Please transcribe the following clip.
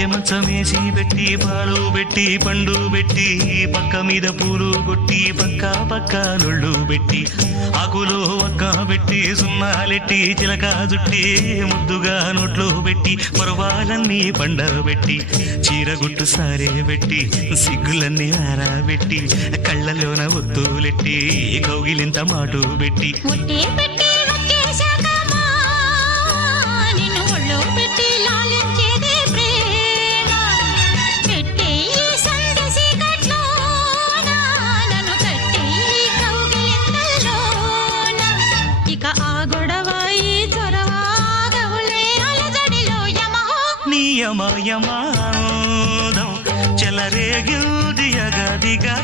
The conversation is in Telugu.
పట్టె మంచమేసి పెట్టి పాలు పెట్టి పండు పెట్టి పక్క మీద పూలు కొట్టి పక్క పక్క నొళ్ళు పెట్టి ఆకులు ఒక్క పెట్టి సున్నాలెట్టి చిలక జుట్టి ముద్దుగా నోట్లు పెట్టి పర్వాలన్నీ పండబెట్టి చీరగుట్టు సారే పెట్టి సిగ్గులన్నీ ఆరబెట్టి కళ్ళలోన ఒత్తులెట్టి కౌగిలింత మాటు పెట్టి యమాయమాదం చెలరేగిల్ది అగదిగా